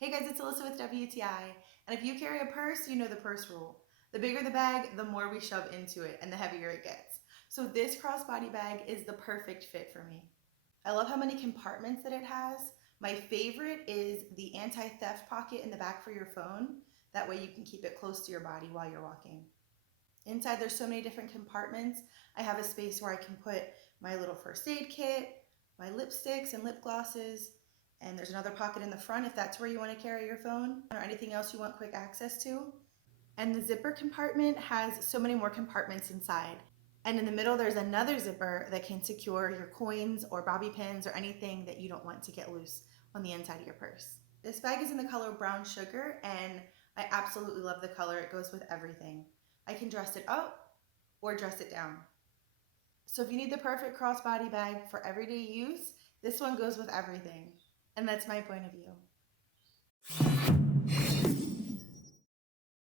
Hey guys, it's Alyssa with WTI, and if you carry a purse, you know the purse rule. The bigger the bag, the more we shove into it, and the heavier it gets. So this crossbody bag is the perfect fit for me. I love how many compartments that it has. My favorite is the anti-theft pocket in the back for your phone. That way you can keep it close to your body while you're walking. Inside there's so many different compartments. I have a space where I can put my little first aid kit, my lipsticks and lip glosses, and there's another pocket in the front if that's where you want to carry your phone or anything else you want quick access to. And the zipper compartment has so many more compartments inside. And in the middle, there's another zipper that can secure your coins or bobby pins or anything that you don't want to get loose on the inside of your purse. This bag is in the color brown sugar, and I absolutely love the color. It goes with everything. I can dress it up or dress it down. So if you need the perfect crossbody bag for everyday use, this one goes with everything. And that's my point of view.